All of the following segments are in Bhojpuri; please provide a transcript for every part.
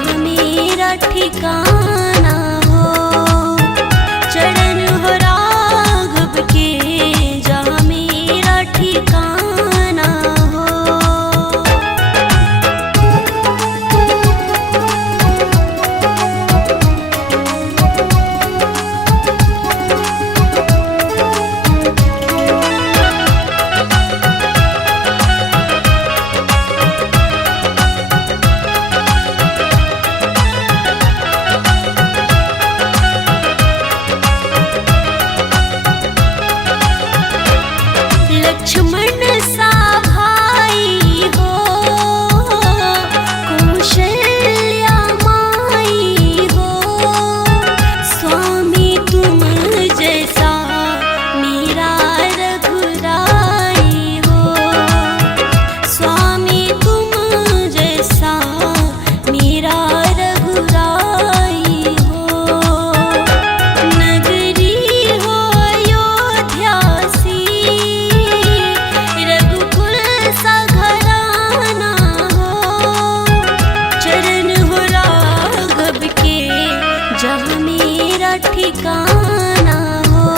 जहाँ मेरा ठिकाना हो। चरण हो राघव के जहाँ मेरा ठिकाना हो। लक्ष्मण सा भाई हो, कौशल्या माई हो। स्वामी तुम जैसा मेरा रघुराई हो। स्वामी तुम जैसा मेरा रघुराई हो। नगरी हो अयोध्या सी, रघुकुल सा घराना हो। चरण हो राघव के जहाँ मेरा ठिकाना हो।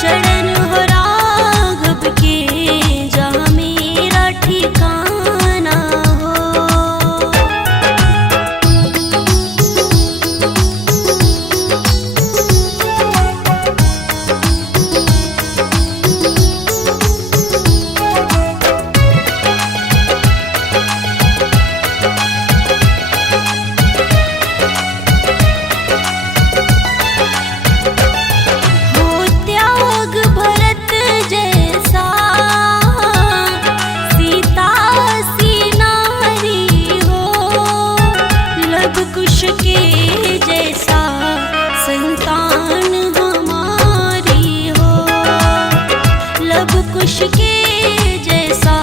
चरण हो राघव के जहाँ मेरा ठिकाना हो। हो त्याग भरत जैसा, सीता सी नारी हो। लव कुश के जैसा संतान हमारी हो। लव कुश के जैसा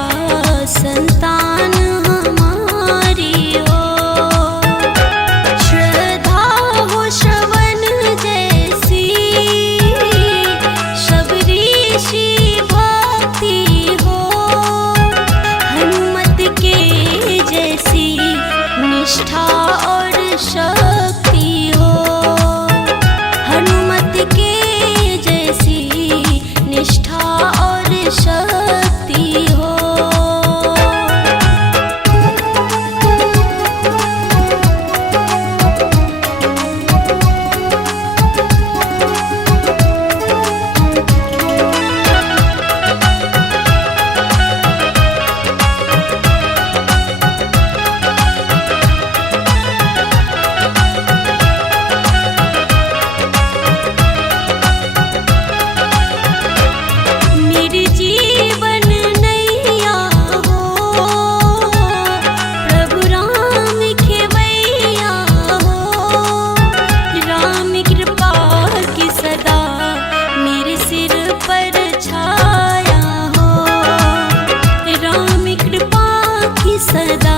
संतान हमारी हो। श्रद्धा हो श्रवण जैसी, शबरीशी भक्ति हो। हनुमत के जैसी निष्ठा और शक्ति हो। हनुमत के जैसी निष्ठा और शक्ति हो। निर्जीवन नैया हो, प्रभु राम खेवैया हो। राम कृपा की सदा मेरे सिर पर छाया हो। राम कृपा की सदा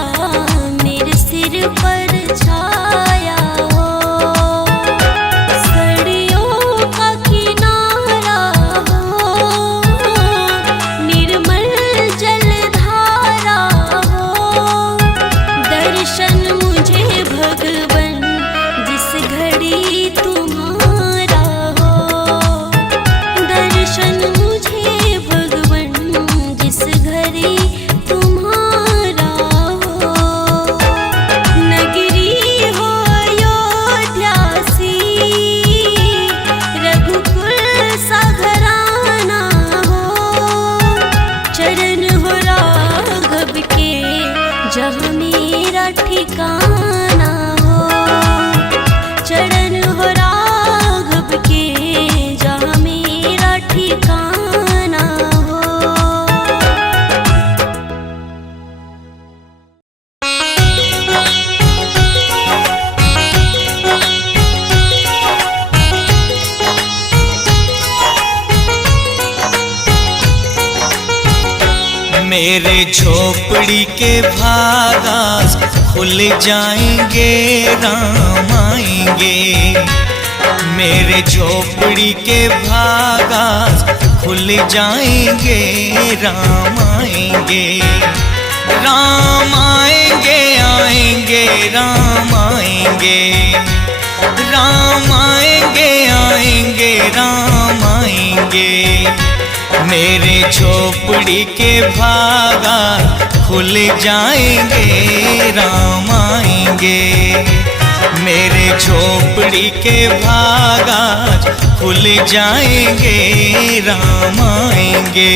मेरे सिर पर छाया हो। सड़ियों का किनारा हो, निर्मल जलधारा हो। दर्शन मुझे भगवन जिस घड़ी तुम्हारा हो। दर्शन मुझे भगवन जिस घड़ी तुम्हारा हो। नगरी हो अयोध्या सी, रघुकुल सा घराना हो। चरण हो राघव के जहाँ मेरा ठिकाना हो। चरण हो राघव के जहाँ मेरा ठिकाना हो। मेरे झोपड़ी के भागास खुल जाएंगे, राम आएंगे। मेरे झोपड़ी के भागास खुल जाएंगे, राम आएंगे। राम आएंगे आएंगे राम आएंगे, राम आएंगे आएंगे राम आएंगे। मेरे झोपड़ी के भागा खुल जाएंगे राम आएंगे। मेरे झोपड़ी के भागा खुल जाएंगे राम आएंगे।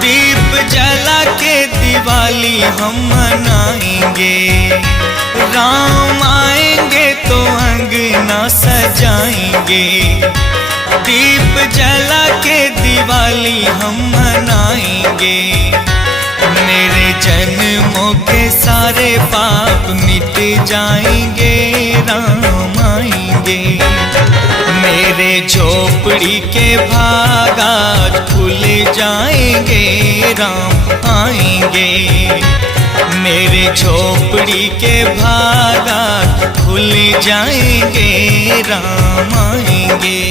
दीप जला के दिवाली हम मनाएंगे। राम आएंगे तो अंगना सजाएंगे। दीप जला के दिवाली हम मनाएंगे। मेरे जन्मों के सारे पाप मिट जाएंगे राम आएंगे। मेरे झोपड़ी के भागा खुल जाएंगे राम आएंगे। मेरे झोपड़ी के भागा खुल जाएंगे राम आएंगे।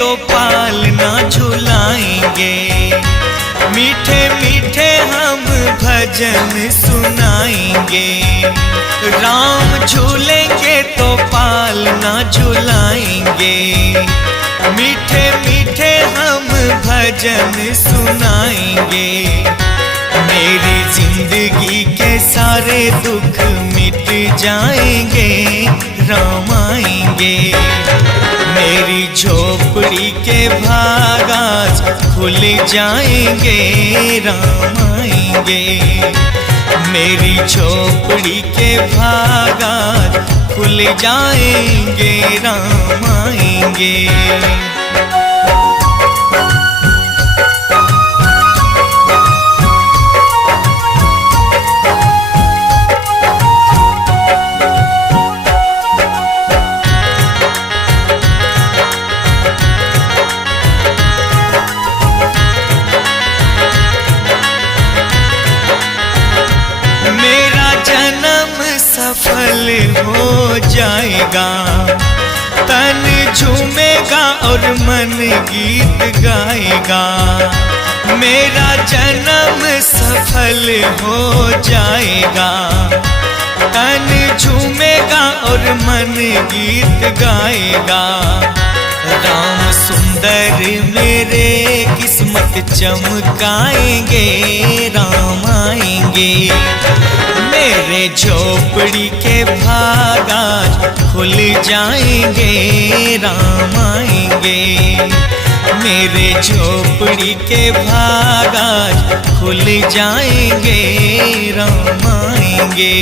तो पालना झुलाएंगे। मीठे मीठे हम भजन सुनाएंगे। राम झूलेंगे तो पालना झुलाएंगे। मीठे मीठे हम भजन सुनाएंगे। मेरी जिंदगी के सारे दुख मिट जाएंगे राम आएंगे। मेरी झोपड़ी के भागा खुल जाएंगे राम आएंगे। मेरी झोपड़ी के भागा खुल जाएंगे राम आएंगे। सफल हो जाएगा। तन झूमेगा और मन गीत गाएगा। मेरा जन्म सफल हो जाएगा। तन झूमेगा और मन गीत गाएगा। राम सुंदर मेरे किस्मत चमकाएंगे राम आएंगे। मेरे झोपड़ी के भागा खुल जाएंगे राम आएंगे। मेरे झोपड़ी के भागा खुल जाएंगे राम आएंगे।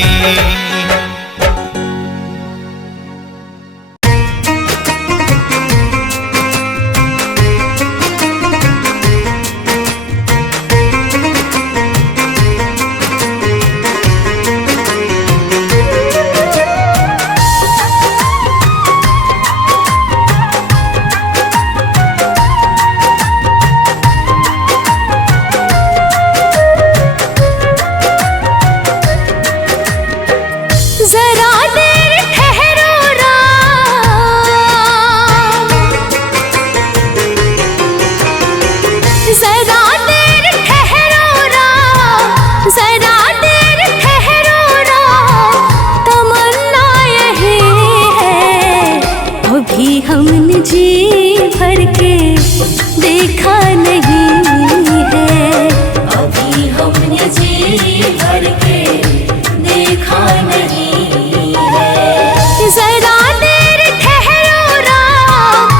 हमने जी भर के देखा नहीं है। अभी हमने जी भर के देखा नहीं है। जरा देर ठहरो राम,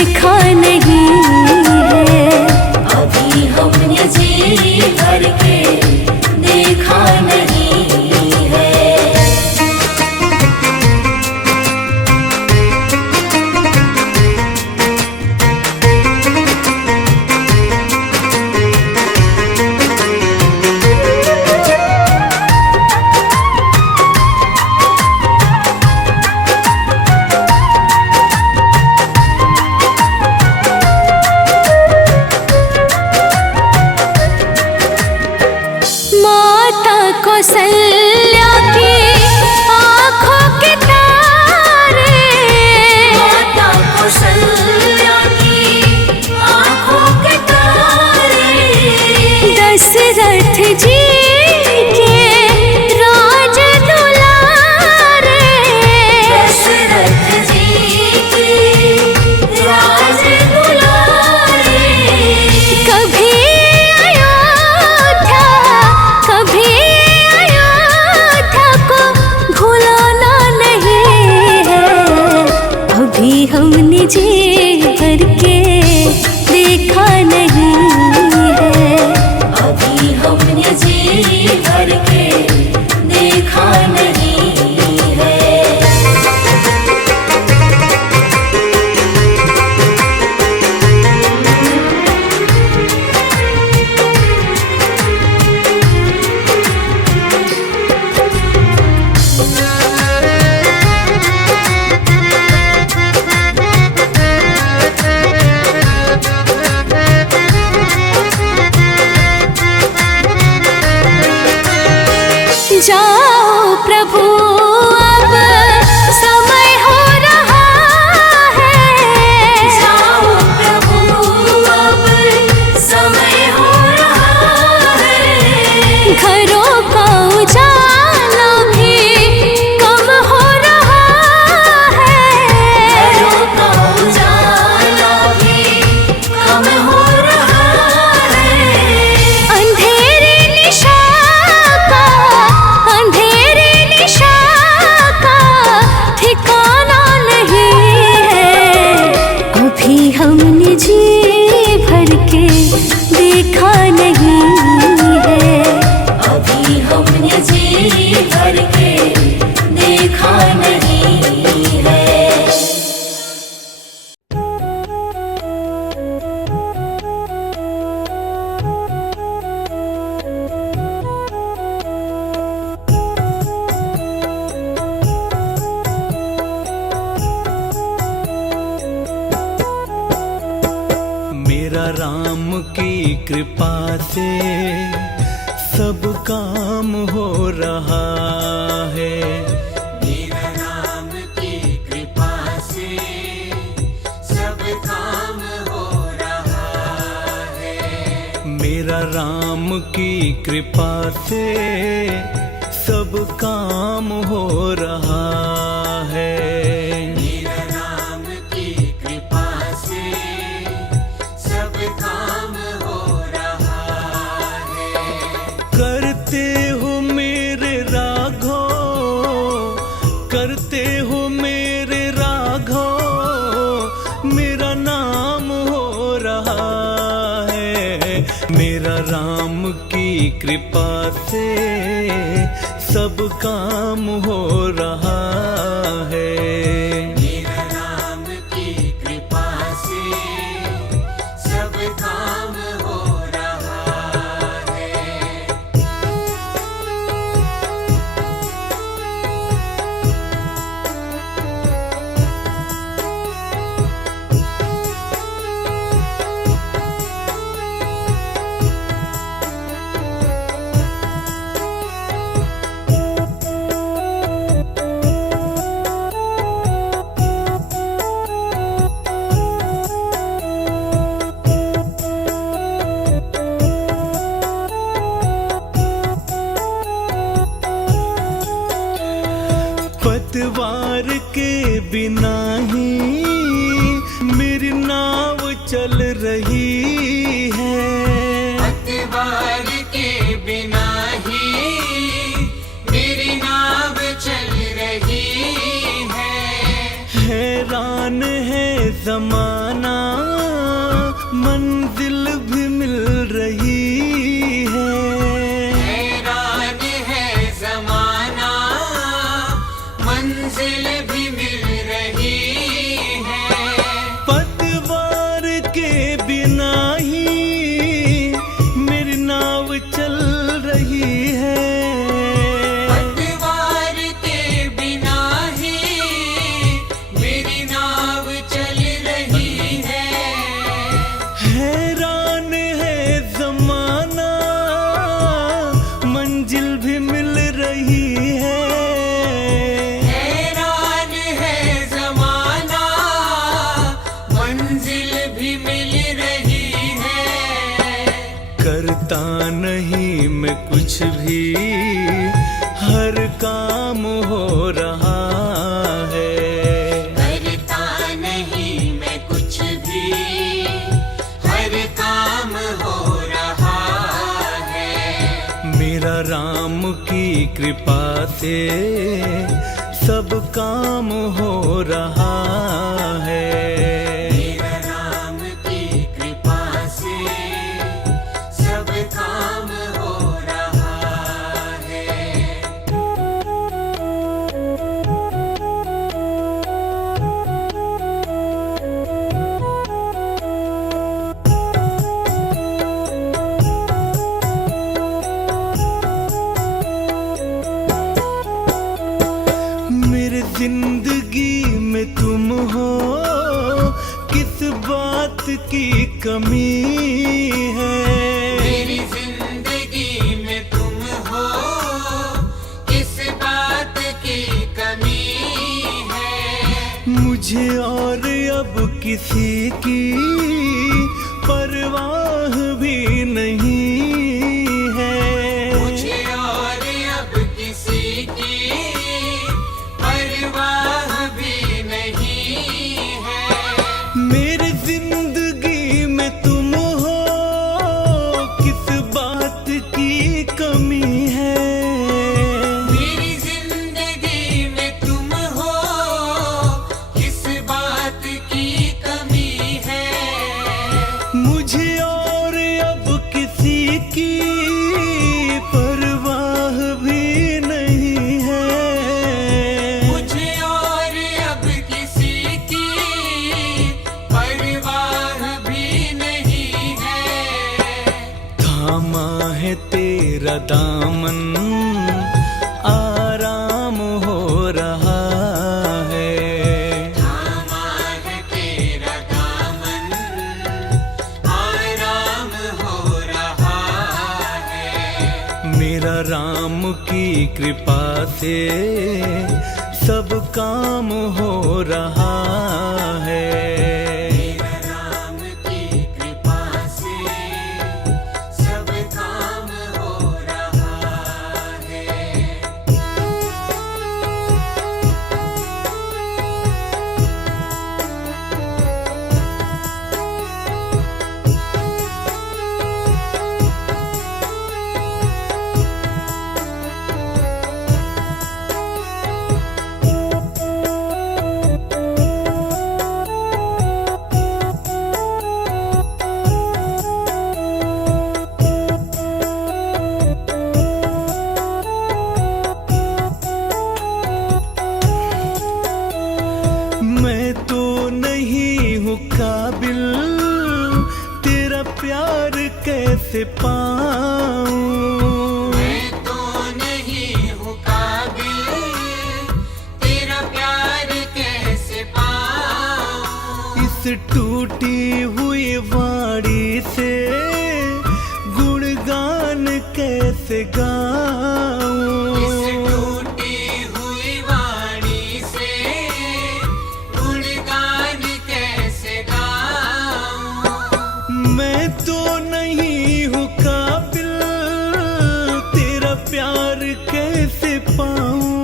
देखा नहीं है। अभी हमने जी भर के देखा नहीं है। माता कौशल्या की आँखों के तारे, माता कौशल्या की आँखों के तारे, दशरथ जी के राज दुलारे, दशरथ जी के राज दुलारे। कभी कभी अयोध्या को भुलाना नहीं है। अभी हमने जी भर के देखा नहीं है। अभी हमने जी भर के देखा नहीं है। जाओ प्रभु अब समय हो रहा है। जाओ प्रभु अब समय हो रहा है। घरों का उजाला भी कम हो रहा है। घरों का उजाला भी कम हो रहा है। अंधेरे निशा ठिकाना नहीं है। अभी हमने जी भर के देखा नहीं है। अभी हमने जी भर के देखा नहीं है। मेरा राम की कृपा से सब काम हो रहा है। मेरा राम की कृपा से सब काम हो रहा है। मेरा राम की कृपा से सब काम हो रहा है। मेरा राम की कृपा से सब काम हो रहा है। करते हो मेरे राघो, करते हो मेरे राघो, मेरा नाम हो रहा है। मेरा राम की कृपा से सब काम हो रहा है। मेरा राम की कृपा से सब काम हो रहा है। पतवार के बिना ही मेरी नाव चल रही है। पतवार के बिना ही मेरी नाव चल रही है। हैरान है जमाना मंजिल भी मिल रही है। पतवार के बिना ही मेरी नाव चल रही है। पतवार के बिना ही मेरी नाव चल रही है। हैरान है जमाना, मंजिल भी मिल रही है। हैरान है जमाना, मंजिल भी मिल रही है। करता नहीं मैं कुछ भी, हर काम हो रहा है। करता नहीं मैं कुछ भी, हर काम हो रहा है। मेरा राम की कृपा से सब काम हो रहा है। मेरा राम की कृपा से सब काम हो रहा है। मेरी जिंदगी में तुम हो, किस बात की कमी है। मेरी जिंदगी में तुम हो, किस बात की कमी है। मुझे और अब किसी की परवाह भी नहीं है। मुझे और अब किसी की परवाह भी नहीं है। मेरी जिंदगी में तुम हो, किस बात की कमी है। मेरी जिंदगी में तुम हो, किस बात की कमी है। मुझे और अब किसी की परवाह भी नहीं है। मुझे और अब किसी की परवाह भी नहीं है। थामा है तेरा दामन, आराम हो रहा है। थामा है तेरा दामन, आराम हो रहा है। मेरा राम की कृपा से सब काम हो रहा है। मेरा राम की कृपा से सब काम हो रहा है। मैं तो नहीं हूँ काबिल, तेरा प्यार कैसे पाऊं। मैं तो नहीं हूँ काबिल, तेरा प्यार कैसे पाऊं। इस टूटी हुई वाणी से गुणगान कैसे गाऊं। इस टूटी हुई वाणी से गुणगान कैसे गाऊं। मैं तो नहीं हूँ काबिल, तेरा प्यार कैसे पाऊं।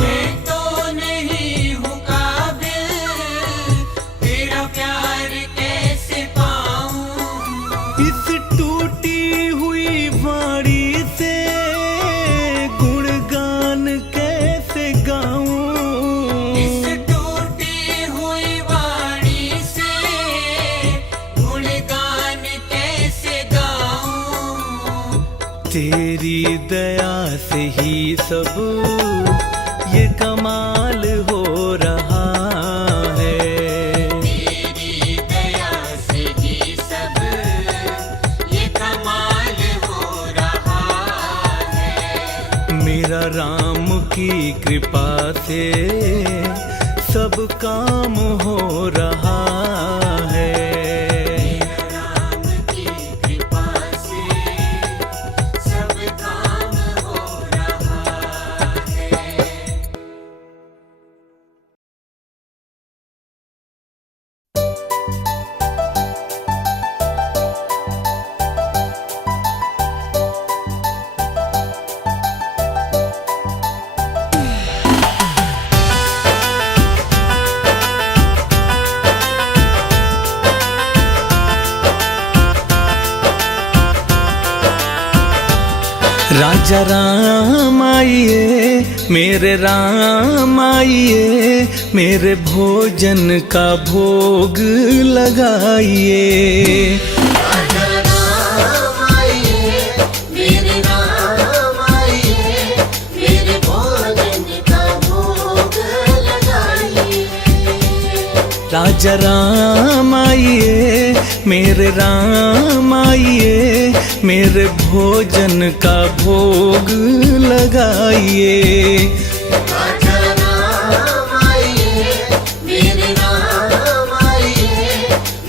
मैं तो नहीं हूँ काबिल, तेरा प्यार कैसे पाऊं। इस टूटी हुई वाणी से गुणगान कैसे गाऊं। इस टूटी हुई वाणी से गुणगान कैसे गाऊं। तेरी दया से ही सब ये कमाल हो रहा है। तेरी दया से ही सब ये कमाल हो रहा है। मेरा राम की कृपा से सब काम हो रहा है। राम की कृपा से सब काम हो रहा है। राजा राम आइए, मेरे राम आइए, मेरे भोजन का भोग लगाइए। राजा राम आइए, मेरे राम आइए, मेरे भोजन का भोग लगाइए। राजा राम आइए, मेरे राम आइए, मेरे भोजन का भोग लगाइए। राजा राम आइए, मेरे राम आइए,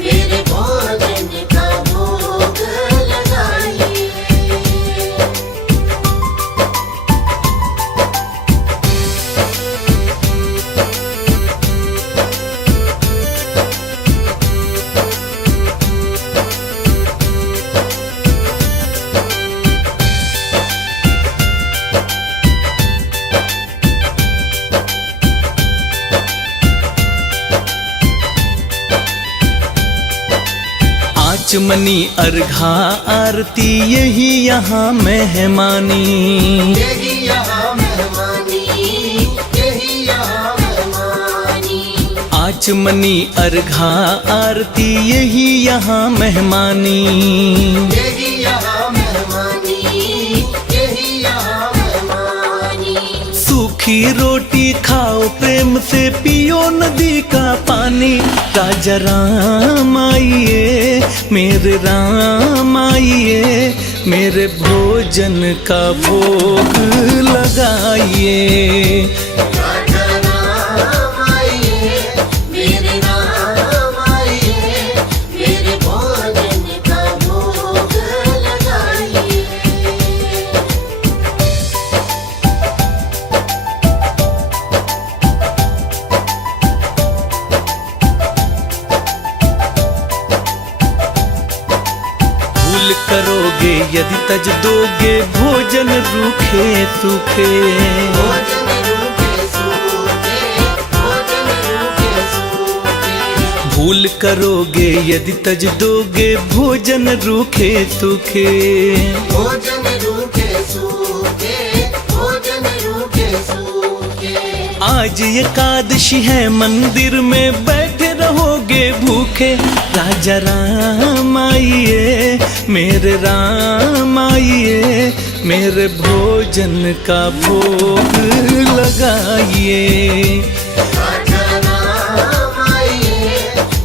मेरे भोजन का भोग लगाइए। आचमनी अर्घा आरती यही यहाँ मेहमानी। यही यहाँ मेहमानी, यही यहाँ मेहमानी। आचमनी अर्घा आरती यही यहाँ मेहमानी। यही यहाँ मेहमानी, यही यहाँ मेहमानी। सूखी रोटी खाओ प्रेम से पियो नदी का पानी। राजा राम आइए, मेरे राम आइए, मेरे भोजन का भोग लगाइए। राजा राम आइए, मेरे राम आइए, मेरे भोजन का भोग लगाइए। भूल करोगे यदि तज दोगे भोजन रूखे सूखे। भोजन रूखे सूखे, भोजन रूखे सूखे। भूल करोगे यदि तज दोगे भोजन रूखे सूखे। भोजन रूखे सूखे, भोजन रूखे सूखे। आज एकादशी है मंदिर में बैठे रहोगे भूखे। राजा राम आइए, मेरे राम आइए, मेरे भोजन का भोग लगाइए। राजा राम आइए,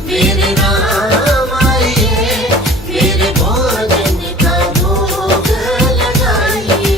मेरे राम आइए, मेरे भोजन का भोग लगाइए।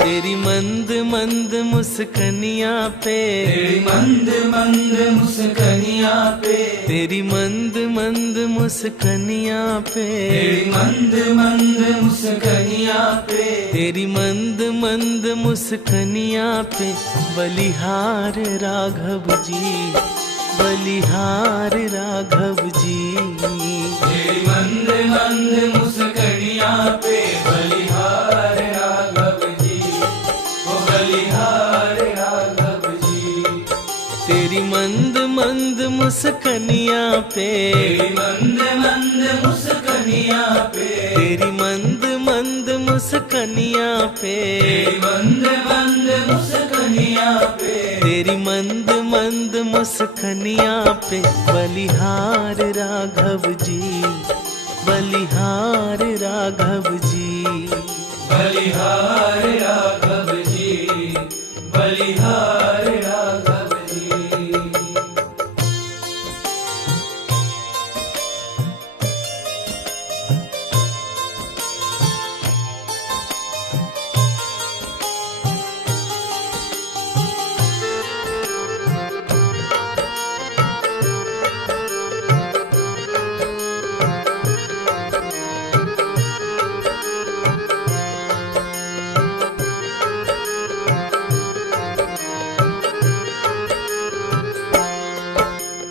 तेरी मंद मंद मुस्कनिया पे, तेरी मंद मंद मुस्कनिया पे, तेरी मंद मंद मुस्कनिया पे, तेरी मंद मंद मुस्कनिया पे, तेरी मंद मंद मुस्कनिया पे बलिहार राघव जी बलिहार राघव जी। तेरी मंद मंद मुस्कनिया पे बलिहार राघव जी, ओ बलिहार राघव जी। तेरी मंद मंद मुस्कनिया पे, तेरी मंद मंद मुस्कनिया पे, तेरी मंद मंद मुस्कनिया पे, तेरी मंद मंद मुस्कनिया पे, तेरी मंद मंद मुस्कनिया पे बलिहार राघव जी, बलिहार राघव जी। बलिहार राघव जी, बलिहार राघव जी।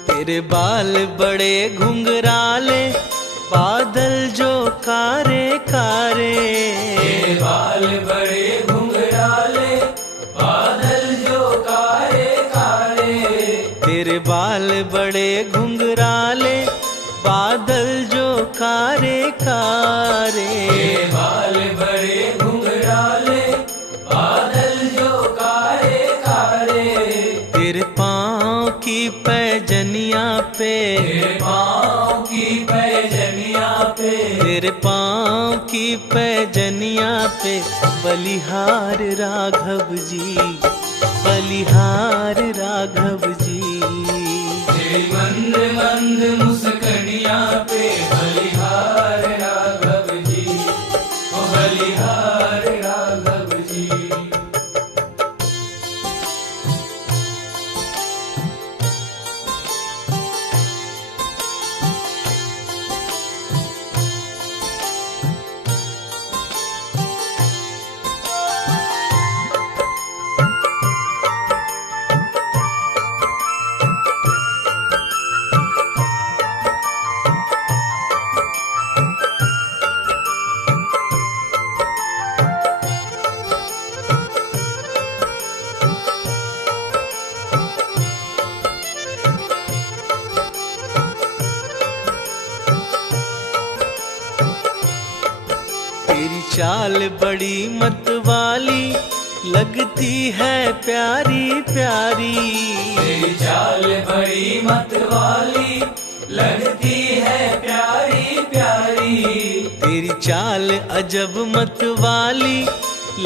तेरे बाल बड़े घुंघराले, बादल जो कारे कारे। तेरे बाल बड़े घुंघराले, बादल जो कारे कारे। तेरे बाल बड़े घुंघराले, बादल जो कारे कारे। तेरे बाल बड़े घुंघराले, बादल जो कारे कारे। तेरे पाँव की पैजनिया पे, तेरे पाँव की पैजनिया पे, तेरे पाँव की पैजनिया पे बलिहार राघव जी, बलिहार राघव जी। तेरी मंद मंद मुस्कनिया पे बलिहार राघव जी, ओ बलिहार राघव जी। तेरी चाल बड़ी मतवाली, लगती है प्यारी प्यारी। तेरी चाल बड़ी मतवाली, लगती है प्यारी प्यारी। तेरी चाल अजब मतवाली,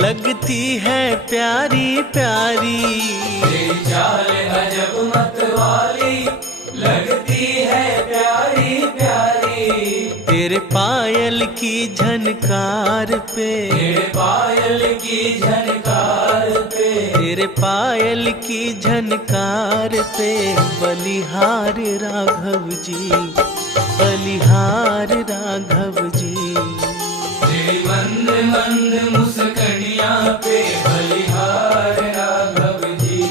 लगती है प्यारी प्यारी। तेरी चाल अजब मतवाली, लगती है प्यारी प्यारी। तेरे पायल की झनकार पे, तेरे पायल की झनकार पे, तेरे पायल की झनकार पे बलिहार राघव जी, बलिहार राघव जी। तेरी मंद मंद मुस्कनिया पे बलिहार राघव जी,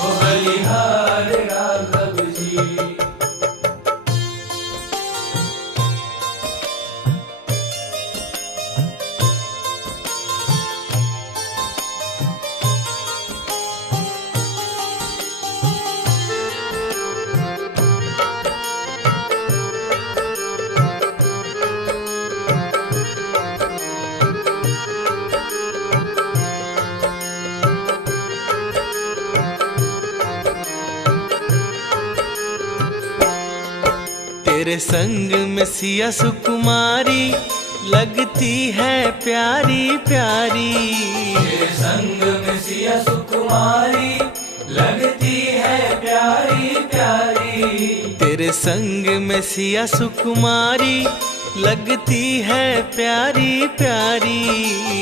ओ बलिहार राघव जी। तेरे संग में सिया सुकुमारी, लगती है प्यारी प्यारी। तेरे संग में सिया सुकुमारी, लगती है प्यारी प्यारी। तेरे संग में सिया सुकुमारी, लगती है प्यारी प्यारी।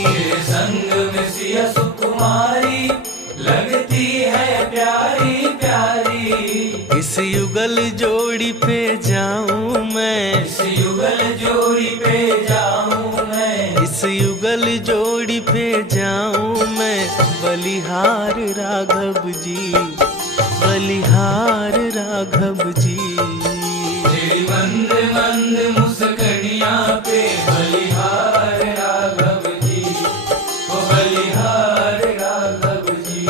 तेरे संग में सिया सुकुमारी, लगती है प्यारी प्यारी। इस युगल जोड़ी पे जाऊं मैं, इस युगल जोड़ी पे जाऊं मैं, इस युगल जोड़ी पे जाऊं मैं बलिहार राघव जी, बलिहार राघव राघव जी। तेरी मंद मंद मुस्कनिया पे बलिहार राघव जी, ओ बलिहार राघव जी।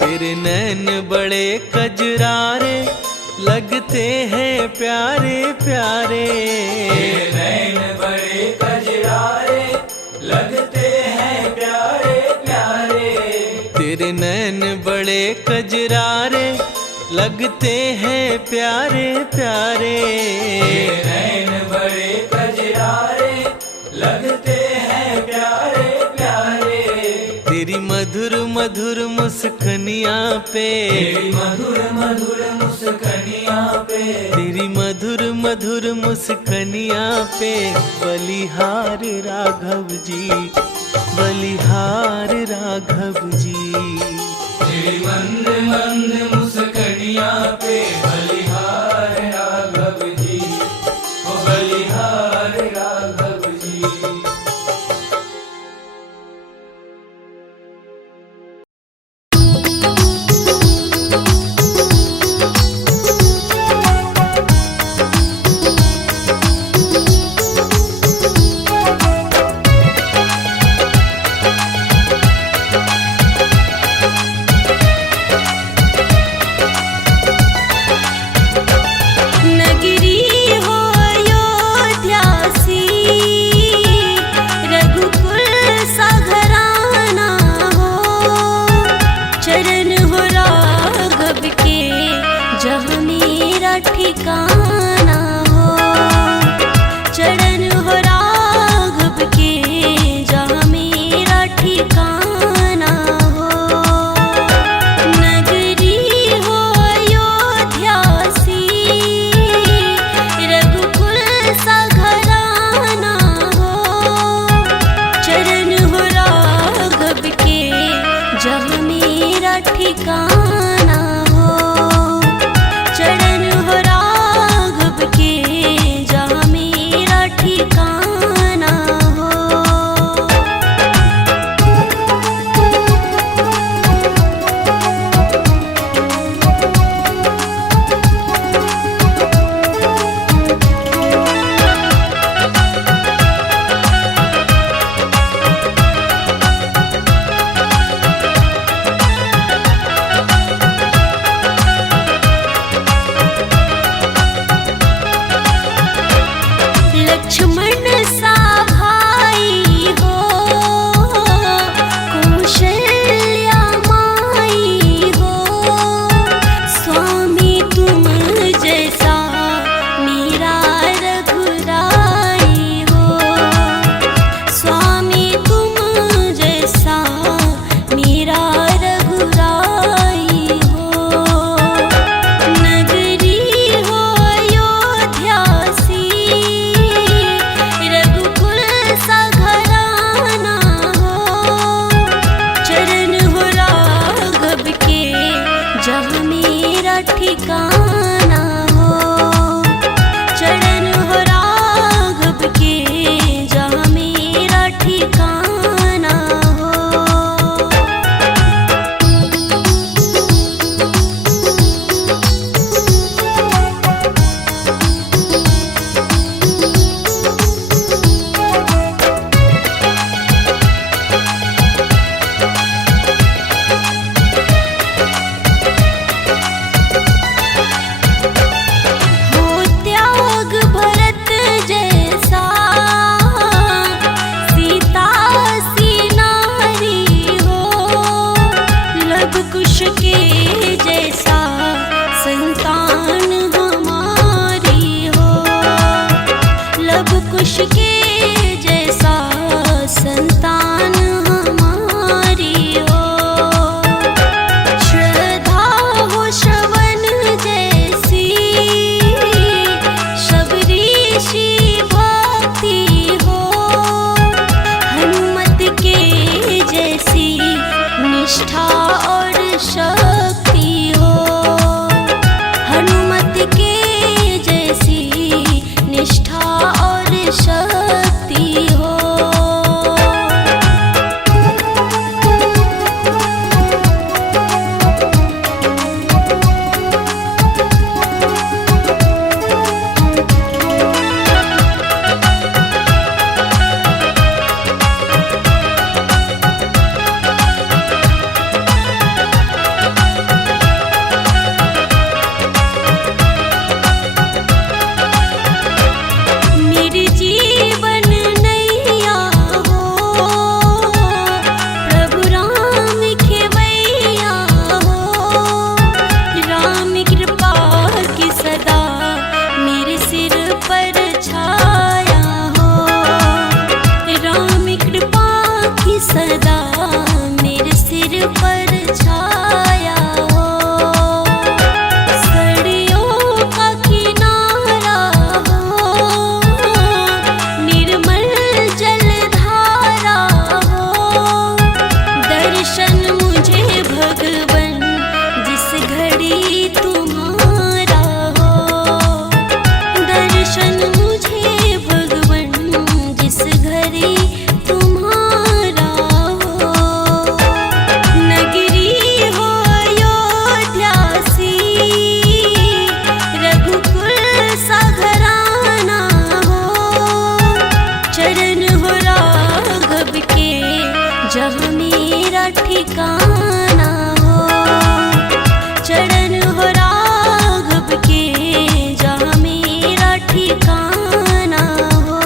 तेरे नैन बड़े कजरारे लगते हैं प्यारे प्यारे। तेरे नैन बड़े कजरारे लगते हैं प्यारे प्यारे। तेरे नैन बड़े कजरारे लगते हैं प्यारे प्यारे। तेरे नैन बड़े कजरारे लगते हैं प्यारे प्यारे। तेरी मधुर मधुर मुस्कनिया पे, तेरी मधुर मधुर मुस्कनिया पे, तेरी मधुर मधुर मुस्कनिया पे बलिहार राघव जी, बलिहार राघव जी। तेरी मंद मंद मुस्कनिया पे बलिहार राघव जी, ओ बलिहार राघव जी। नगरी हो अयोध्या सी, के जैसा संतान हमारी हो। श्रद्धा हो श्रवण जैसी, शबरी सी भक्ति हो। हनुमत के जैसी निष्ठा और शक्ति हो। हनुमत के जैसी निष्ठा और शक्ति हो। मेरे जीवन नैया हो, प्रभु राम खेवैया हो। राम कृपा की सदा मेरे सिर पर छाया हो। राम कृपा की सदा मेरे सिर पर छाया हो। सड़ियों का किनारा हो, निर्मल जलधारा हो। दर्शन मुझे भगवन जिस घड़ी तुम्हारा हो। दर्शन मुझे भगवन जिस घड़ी तुम्हारा हो। नगरी हो अयोध्या सी, रघुकुल सा घराना हो। चरण हो राघव के जहाँ मेरा ठिकाना हो। चरण हो राघव के जहाँ मेरा ठिकाना हो।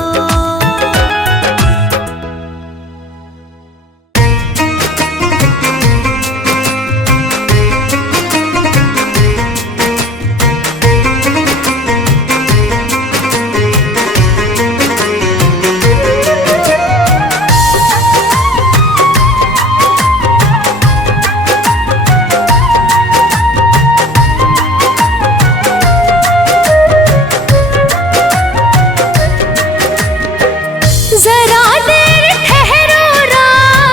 जरा देर ठहरो राम,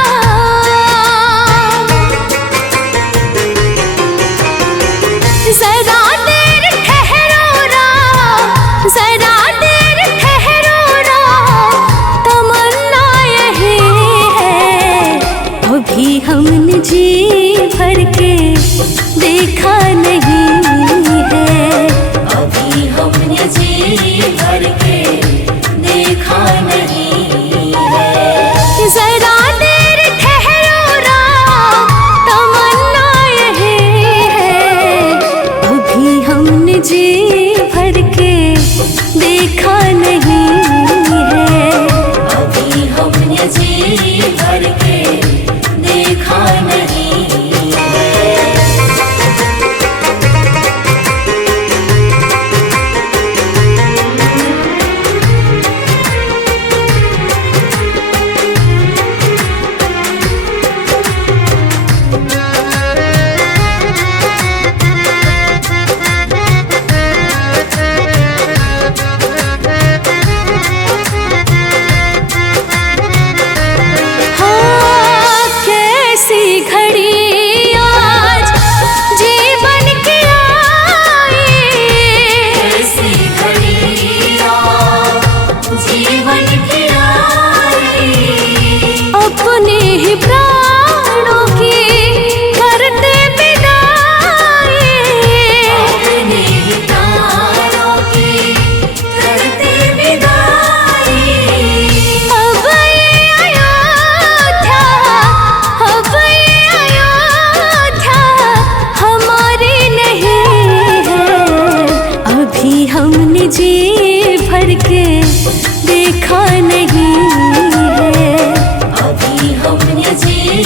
जरा देर ठहरो राम, जरा देर ठहरो राम। तमन्ना यही है अभी हमने जी भर के देखा नहीं है। अभी हमने जी भर के देखा नहीं है। जरा देर ठहरो राम, तमन्ना यही है अभी हमने जी भर के देखा नहीं है। अभी हमने जी भर के देखा नहीं है। देखा नहीं है, अभी हमने जी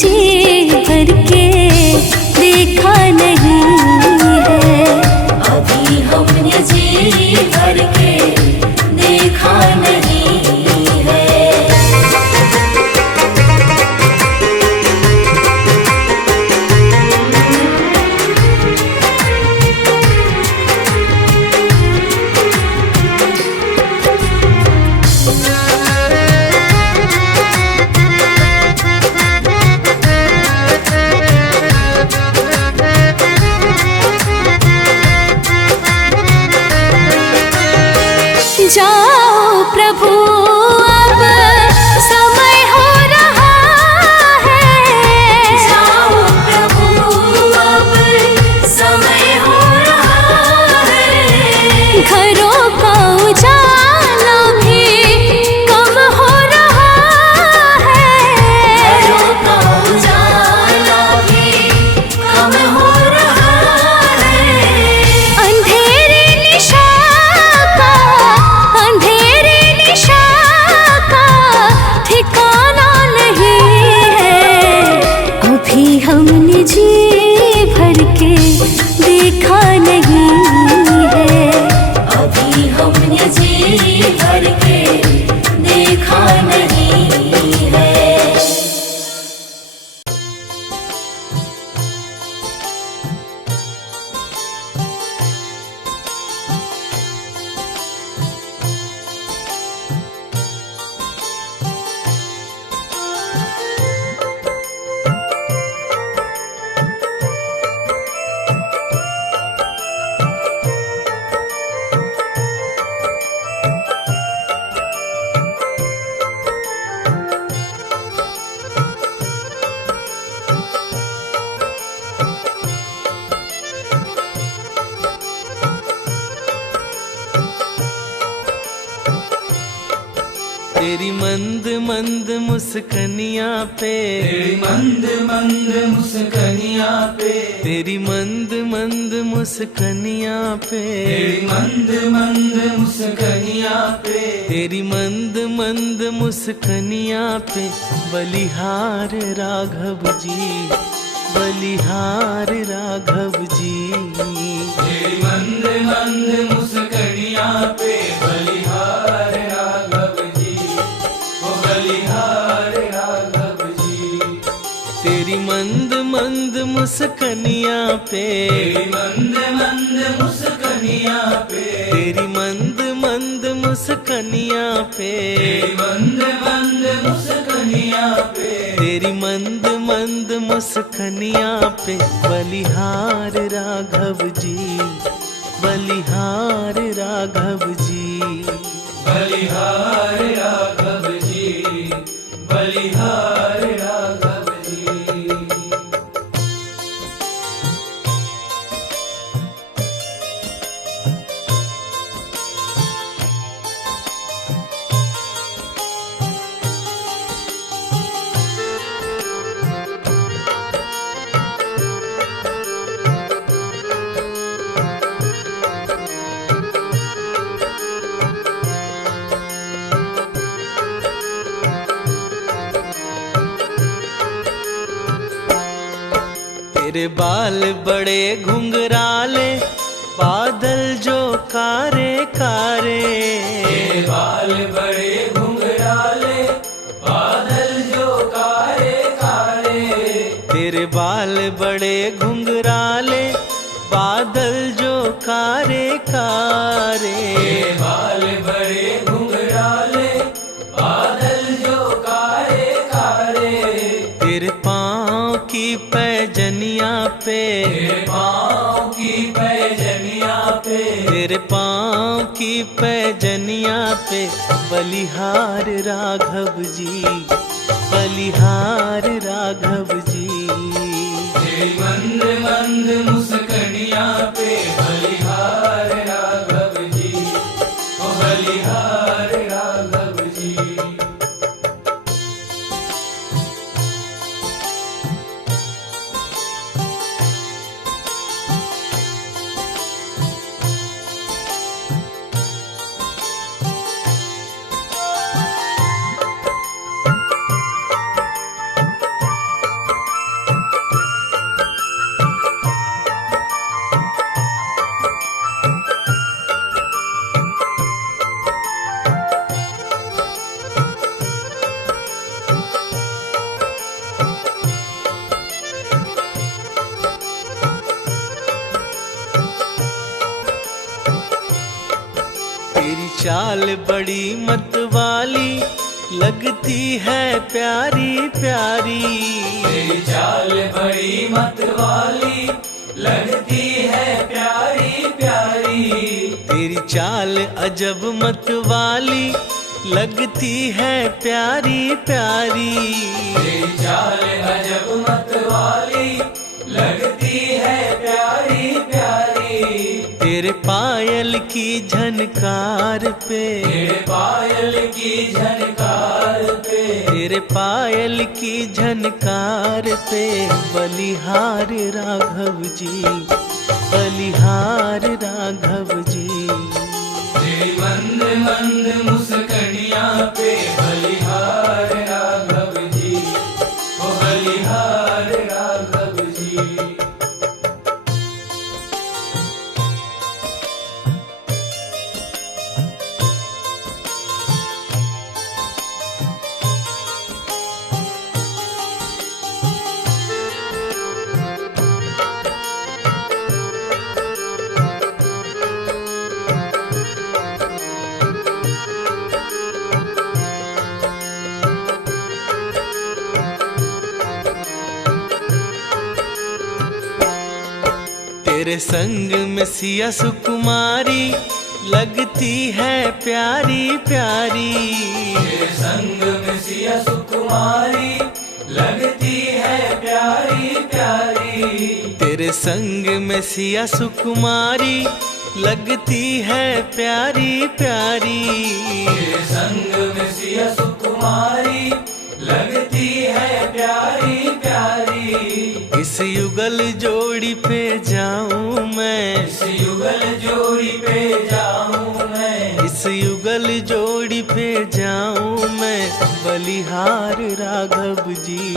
जी भर के देखा नहीं है, अभी हमने जी भर के देखा नहीं है। जाओ प्रभु अब समय हो रहा है, जाओ प्रभु अब समय हो रहा है। घरों का उजाला भी कम हो रहा है, घरों का उजाला भी कम हो रहा है। अंधेरे निशा ठिकाना नहीं है, अभी हमने जी भर के देखा नहीं है, अभी हमने जी भर के देखा नहीं है। तेरी मंद मंद मुस्कनियाँ पे, तेरी मंद मंद मुस्कनियाँ पे, तेरी मंद मंद मुस्कनियाँ पे, तेरी मंद मंद मुस्कनियाँ पे, तेरी मंद मंद मुस्कनियाँ पे बलिहार राघव जी, बलिहार राघव जी। तेरी मंद मंद मुस्कनियाँ पे बलिहार राघव जी, ओ बलिहार राघव जी। तेरी मंद मंद मुस्कनियाँ पे, तेरी मंद मंद मुस्कनियाँ पे, तेरी मंद मंद मुस्कनियाँ पे, तेरी मंद मंद मुस्कनियाँ पे, तेरी मंद मंद मुस्कनियाँ पे बलिहार राघव जी, बलिहार राघव जी। बलिहार राघव जी, बलिहार राघव जी। तेरे बाल बड़े घुंघराले, बादल जो कारे कारे, तेरे बाल बड़े घुंघराले, बादल जो कारे कारे, तेरे बाल बड़े घुंघराले, बादल जो कारे कारे, तेरे बाल बड़े घुंघराले, बादल जो कारे कारे, तेरे पाँव की पैजनिया पे, तेरे पाँव की पैजनिया पे, तेरे पाँव की पैजनिया पे बलिहार राघव जी, बलिहार राघव जी। तेरी मंद मंद मुस्कनियाँ पे बलिहार राघव जी, ओ बलिहार राघव जी। चाल बड़ी मतवाली लगती है प्यारी प्यारी। तेरी चाल बड़ी मतवाली लगती है प्यारी प्यारी। तेरी चाल अजब मतवाली लगती है प्यारी प्यारी। तेरी चाल अजब मतवाली लगती है प्यारी प्यारी। तेरे पायल की झनकार पे, तेरे पायल की झनकार पे, तेरे पायल की झनकार पे बलिहार राघव जी, बलिहार राघव जी। तेरी मंद मंद मुस्कनियाँ पे बलिहार राघव जी, ओ बलिहार राघव जी। तेरे संग में सिया सुकुमारी लगती है प्यारी प्यारी। तेरे संग में सिया सुकुमारी लगती है प्यारी प्यारी। तेरे संग में सिया सुकुमारी लगती है प्यारी प्यारी। तेरे संग में सिया सुकुमारी लगती है प्यारी प्यारी। इस युगल जोड़ी पे जाऊं मैं, इस युगल जोड़ी पे जाऊं मैं, इस युगल जोड़ी पे जाऊं मैं बलिहार राघव जी,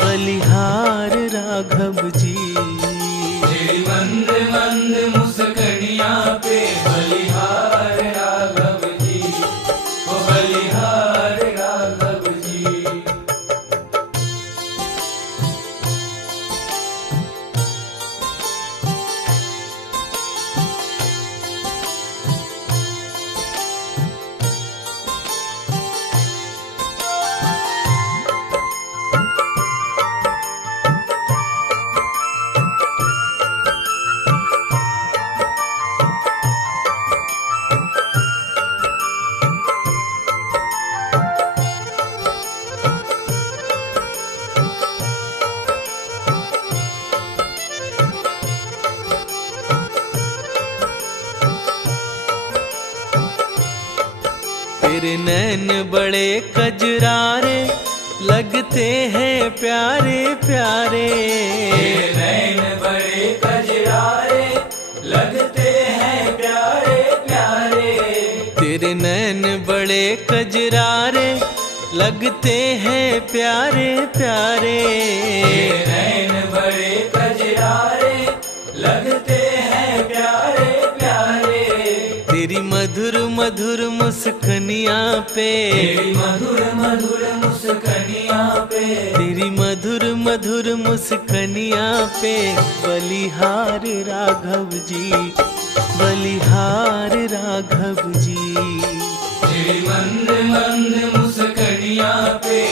बलिहार राघव जी। तेरी मंद मंद मुस्कनियाँ पे बलिहार राघव जी, ओ बलिहार राघव जी। तेरे नैन बड़े कजरारे लगते हैं प्यारे प्यारे। तेरे नैन बड़े कजरारे लगते हैं प्यारे प्यारे। तेरे नैन बड़े कजरारे लगते हैं प्यारे प्यारे। तेरे नैन बड़े कजरारे लगते हैं प्यारे प्यारे। तेरी मधुर मधुर मुस्कनियाँ पे, तेरी मधुर मधुर मुस्कनियाँ पे, तेरी मधुर मधुर मुस्कनियाँ पे बलिहार राघव जी, बलिहार राघव जी। तेरी मंद मंद मुस्कनियाँ पे